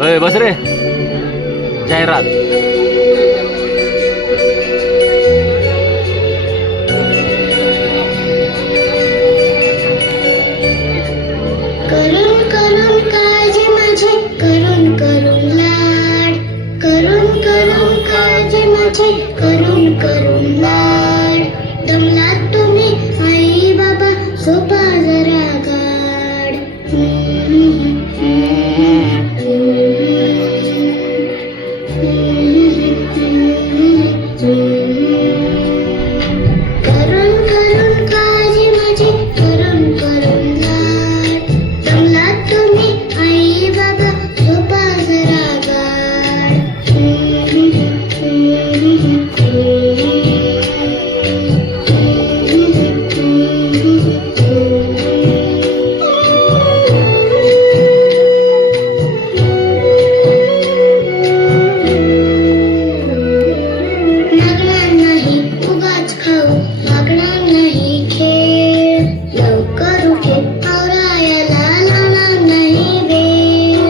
अय बस रे. जाहिरात. करून करून काळजी माझी, करून करून लाड, करून करून काळजी माझी, करून करून लाड. दमलात तुम्ही आई बाबा, सोपा जरा गाड. करून करून काळजी माझी, करून करून लाड. दमलात तुम्ही आई बाबा, सोपा जरा गाड. मागणार नाही उगाच खाऊ, मागणार नाही खेळ. लवकर उठे आवरायला लावणार नाही वेळ.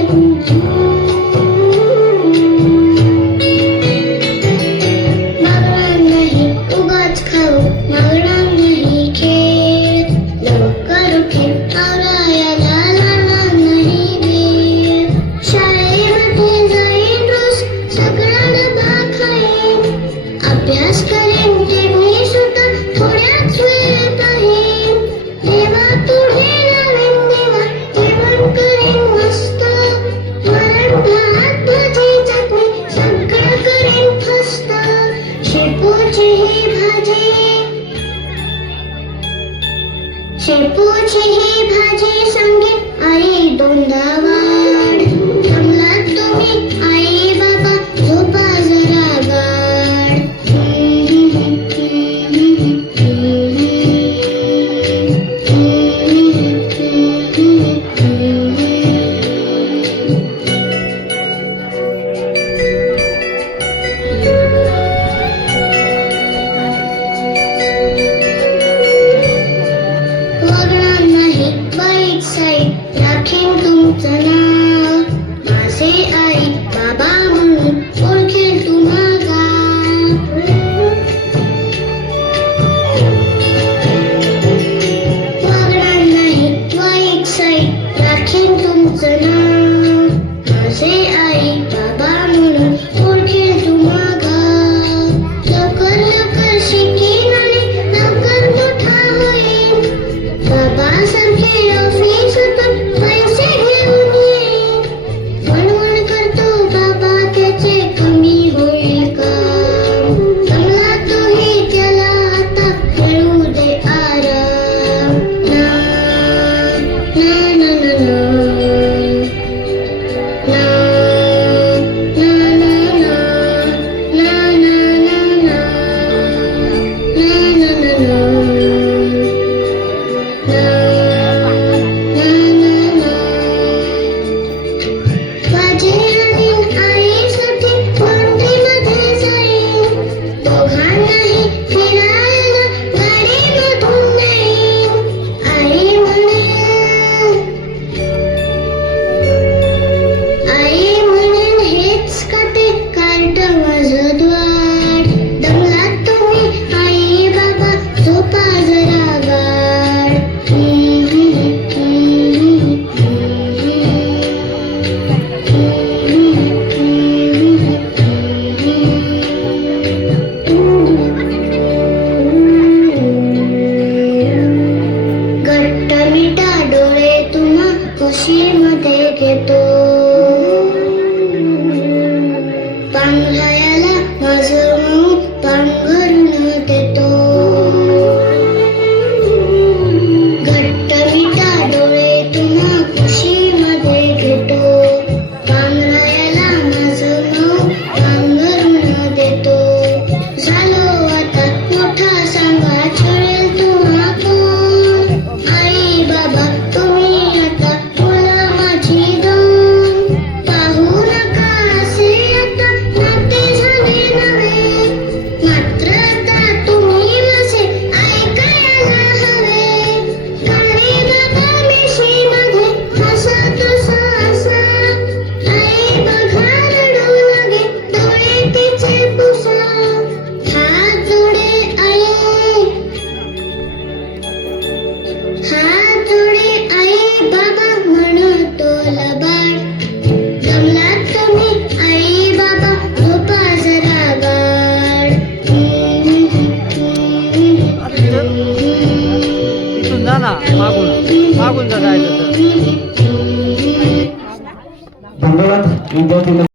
मागणार नाही उगाच खाऊ, मागणार नाही खेळ. लवकर उठे आवरायला लावणार नाही वेळ. शाळेमध्ये जाईन रोज, सगळा डबा खाईन. अभ्यास करेन ते मी सुद्धा थोड्याच वेळात आहे. देवा पुढे लावेन देवा, जेवण करेन मस्त. वरण भात भाजी चटणी, सगळं करेन फस्त. शेपूची ही भाजी, शेपूची ही भाजी सांगेन आई दोनदा वाढ. दमलात तुम्ही आई बाबा, झोपा जरा गाड. वागणार नाही बाईक साईड, राखीन तुमचं नाव. माझे आई बाबा म्हणून ओळखेल तुम्हाला. वागणार नाही बाईक साईड, राखीन तुमचं नाव. माझे आई बाबा म्हणून ओळखेल तुम्हाला. लवकर लवकर शिकेन आणि लवकर मोठा होईन. बाबासारखे ऑफिसातून पैसे घेऊन येईन. वणवण करतो बाबा, त्याचे कमी होईल का? कमला तोही त्याला आता मिळू दे आराम. ना ना ना ना ना ना. जा ना मागून जा जायचं तर. धन्यवाद विद्यार्थी